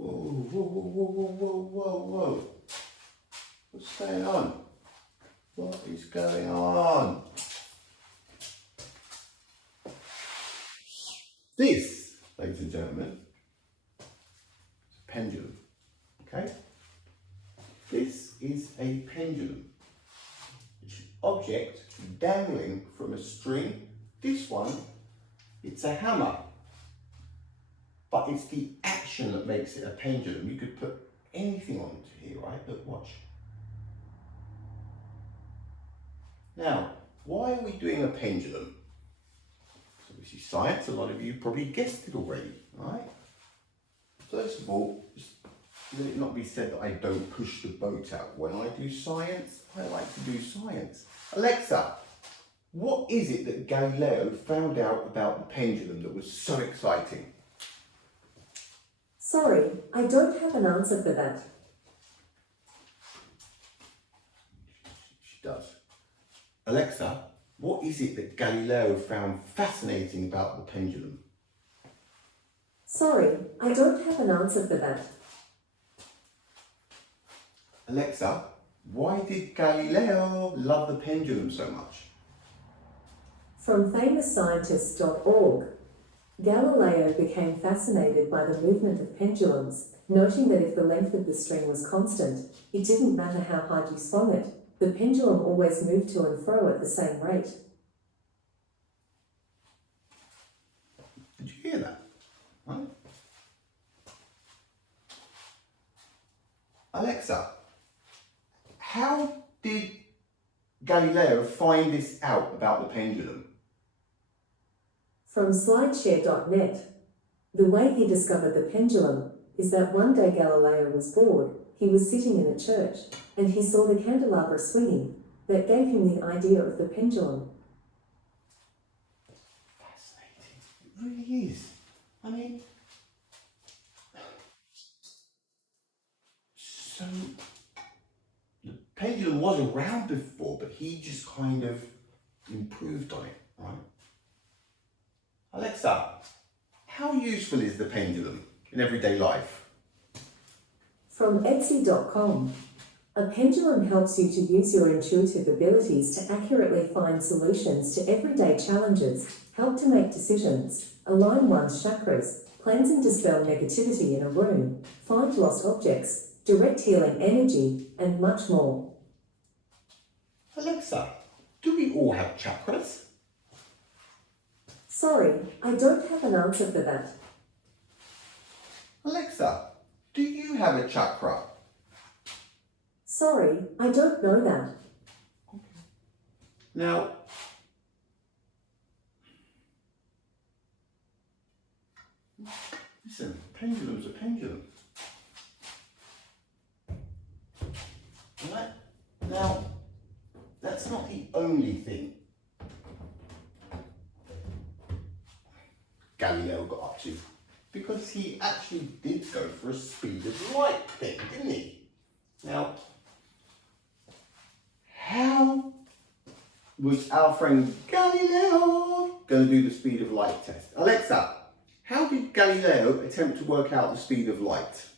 Whoa, whoa, whoa, whoa, whoa, whoa, whoa. What's going on? What is going on? This, ladies and gentlemen, is a pendulum, okay? This is a pendulum. It's an object dangling from a string. This one, it's a hammer. But it's the action that makes it a pendulum. You could put anything onto here, right? But watch. Now, why are we doing a pendulum? So this is science. A lot of you probably guessed it already, right? First of all, just let it not be said that I don't push the boat out. When I do science, I like to do science. Alexa, what is it that Galileo found out about the pendulum that was so exciting? Sorry, I don't have an answer for that. She does. Alexa, what is it that Galileo found fascinating about the pendulum? Sorry, I don't have an answer for that. Alexa, why did Galileo love the pendulum so much? From famousscientist.org, Galileo became fascinated by the movement of pendulums, noting that if the length of the string was constant, it didn't matter how hard you swung it, the pendulum always moved to and fro at the same rate. Did you hear that? Right? Alexa, how did Galileo find this out about the pendulum? From slideshare.net, the way he discovered the pendulum is that one day Galileo was bored. He was sitting in a church, and he saw the candelabra swinging. That gave him the idea of the pendulum. Fascinating. It really is. I mean, so the pendulum was around before, but he just kind of improved on it, right? Alexa, how useful is the pendulum in everyday life? From Etsy.com, a pendulum helps you to use your intuitive abilities to accurately find solutions to everyday challenges, help to make decisions, align one's chakras, cleanse and dispel negativity in a room, find lost objects, direct healing energy, and much more. Alexa, do we all have chakras? Sorry, I don't have an answer for that. Alexa, do you have a chakra? Sorry, I don't know that. Now, listen, pendulum's a pendulum. Right? Now, that's not the only thing Galileo got up to, because he actually did go for a speed of light thing, didn't he? Now, how was our friend Galileo going to do the speed of light test? Alexa, how did Galileo attempt to work out the speed of light?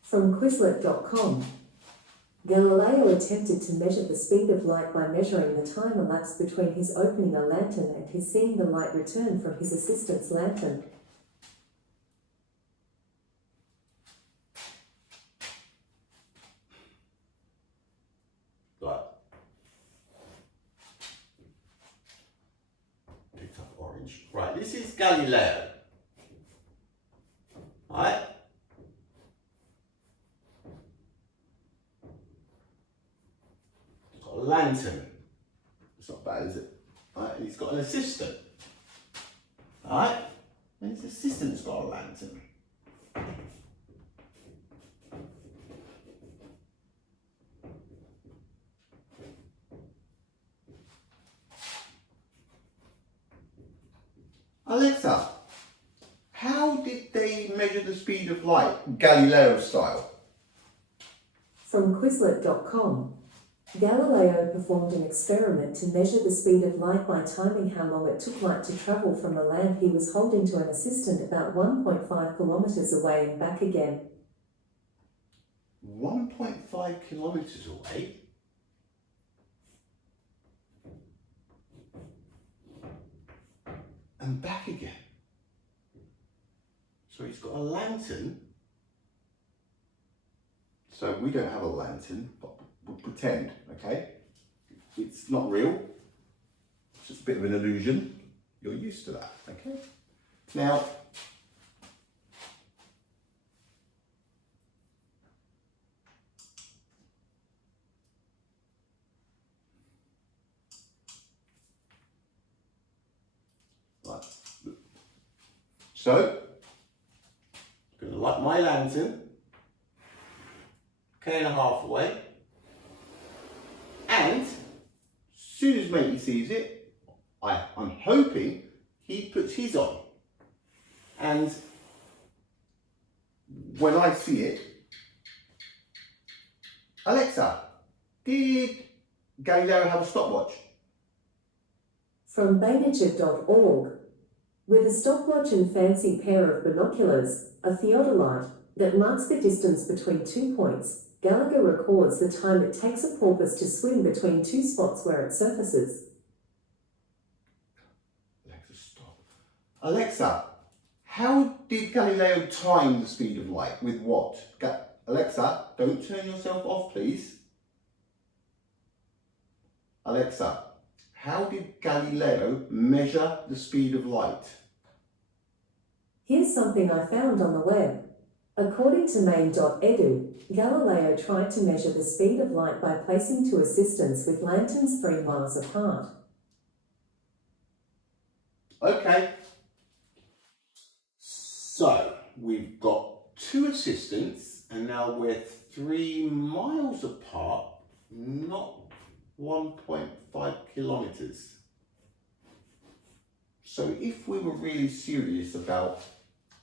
From Quizlet.com, Galileo attempted to measure the speed of light by measuring the time elapsed between his opening a lantern and his seeing the light return from his assistant's lantern. Right. Picked up orange. Right, this is Galileo. Right? He's got a lantern. It's not bad, is it? Right, and he's got an assistant. Right? And his assistant's got a lantern. Alexa, how did they measure the speed of light, Galileo style? From Quizlet.com, Galileo performed an experiment to measure the speed of light by timing how long it took light to travel from the lamp he was holding to an assistant about 1.5 kilometers away and back again. 1.5 kilometers away? And back again. So he's got a lantern. So we don't have a lantern, but we'll pretend, okay? It's not real. It's just a bit of an illusion. You're used to that, okay? Now, right. So, I'm going to light my lantern, K1.5 away, and as soon as matey sees it, I'm hoping he puts his on. And when I see it, Alexa, did Galileo have a stopwatch? From baynature.org. With a stopwatch and fancy pair of binoculars, a theodolite, that marks the distance between 2 points, Gallagher records the time it takes a porpoise to swim between 2 spots where it surfaces. Alexa, stop. Alexa, how did Galileo time the speed of light? With what? Alexa, don't turn yourself off, please. Alexa, how did Galileo measure the speed of light? Here's something I found on the web. According to main.edu, Galileo tried to measure the speed of light by placing 2 assistants with lanterns 3 miles apart. Okay. So, we've got 2 assistants and now we're 3 miles apart, not 1.5 kilometers. So if we were really serious about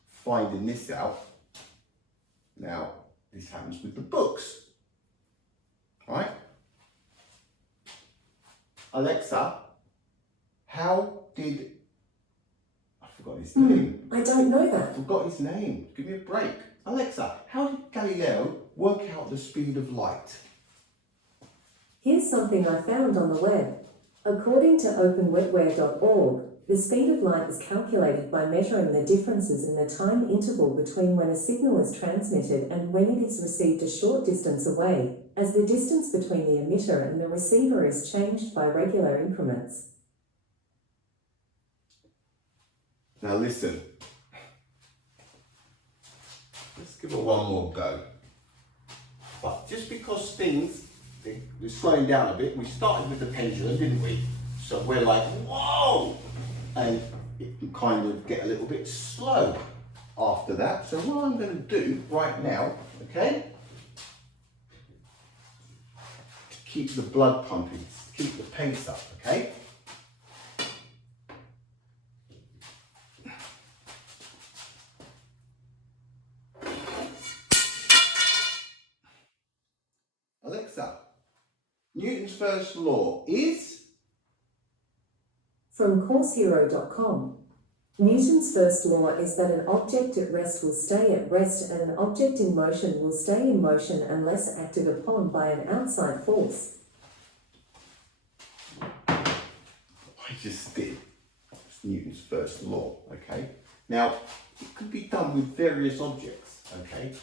finding this out, now this happens with the books, right? Alexa, how did, I forgot his name. I don't know I that. forgot his name. Give me a break. Alexa, how did Galileo work out the speed of light? Here's something I found on the web. According to openwetware.org, the speed of light is calculated by measuring the differences in the time interval between when a signal is transmitted and when it is received a short distance away, as the distance between the emitter and the receiver is changed by regular increments. Now listen, let's give it one more go. But just because things, they're slowing down a bit, we started with the pendulum, didn't we? So we're like, whoa! And it can kind of get a little bit slow after that. So what I'm going to do right now, okay, to keep the blood pumping, keep the pace up, okay? Alexa, Newton's first law is? From CourseHero.com. Newton's first law is that an object at rest will stay at rest and an object in motion will stay in motion unless acted upon by an outside force. I just did. It's Newton's first law, okay? Now, it could be done with various objects, okay?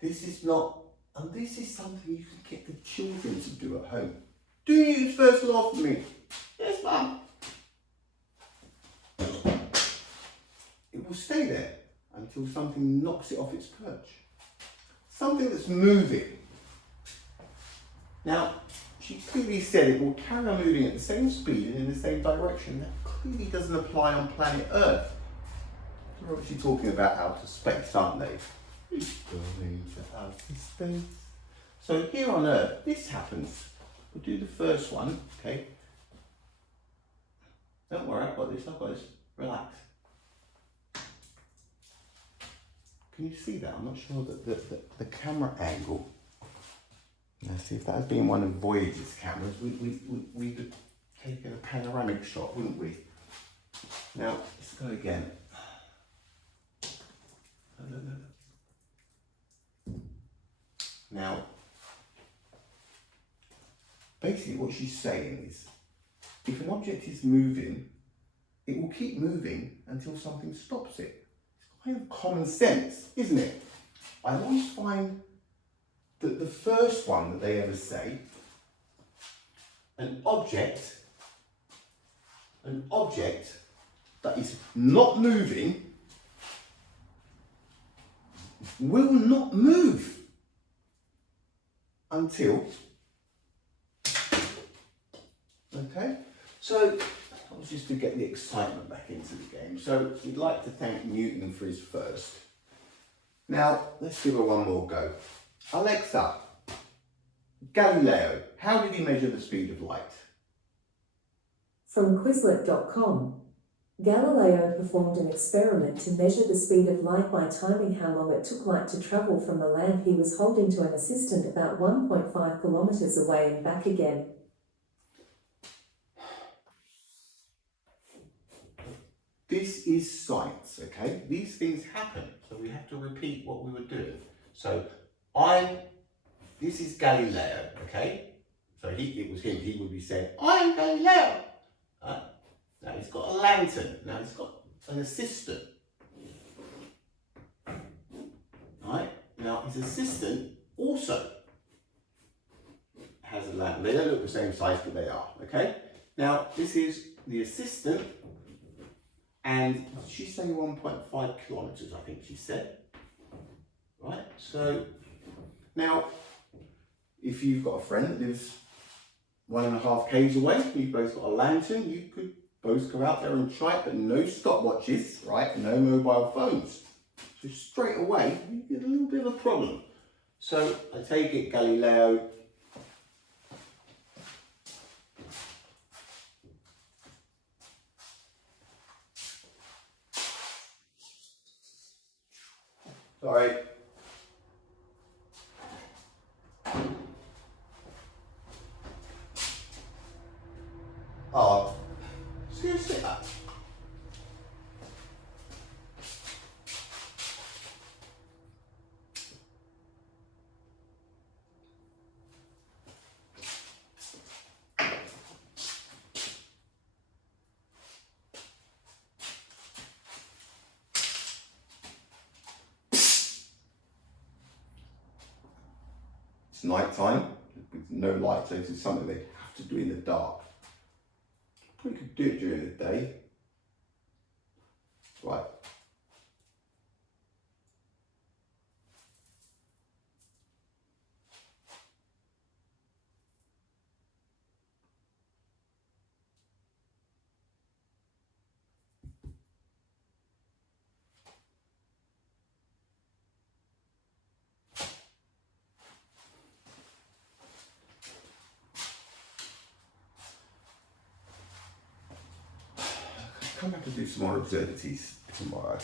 This is not, and this is something you can get the children to do at home. Do Newton's first law for me. Yes, Mum. It will stay there until something knocks it off its perch. Something that's moving. Now, she clearly said it will carry on moving at the same speed and in the same direction. That clearly doesn't apply on planet Earth. They're obviously talking about outer space, aren't they? Going to outer space. So here on Earth, this happens. We'll do the first one, okay? Don't worry, I've got this, Relax. Can you see that? I'm not sure that the camera angle. No, Now, see, if that had been one of Voyager's cameras, we'd have taken a panoramic shot, wouldn't we? Now, let's go again. Now, basically what she's saying is, if an object is moving, it will keep moving until something stops it. It's kind of common sense, isn't it? I always find that the first one that they ever say, an object that is not moving will not move until, okay? So, that was just to get the excitement back into the game. So, we'd like to thank Newton for his first. Now, let's give her one more go. Alexa, Galileo, how did he measure the speed of light? From Quizlet.com. Galileo performed an experiment to measure the speed of light by timing how long it took light to travel from the lamp he was holding to an assistant about 1.5 kilometers away and back again. This is science, okay? These things happen, so we have to repeat what we were doing. So, this is Galileo, okay? So it was him, he would be saying, I am Galileo. Now he's got a lantern, now he's got an assistant. Right? Now his assistant also has a lantern. They don't look the same size, but they are, okay? Now this is the assistant, and she's saying 1.5 kilometers, I think she said. Right? So now, if you've got a friend that lives 1.5 k's away, you've both got a lantern, you could both go out there and try it, but no stopwatches, right? No mobile phones. So straight away, you get a little bit of a problem. So I take it Galileo sorry. Oh, seriously? It's night time with no light, so this is something they have to do in the dark. Probably could do it during the day. Right. Come back to do some more absurdities tomorrow.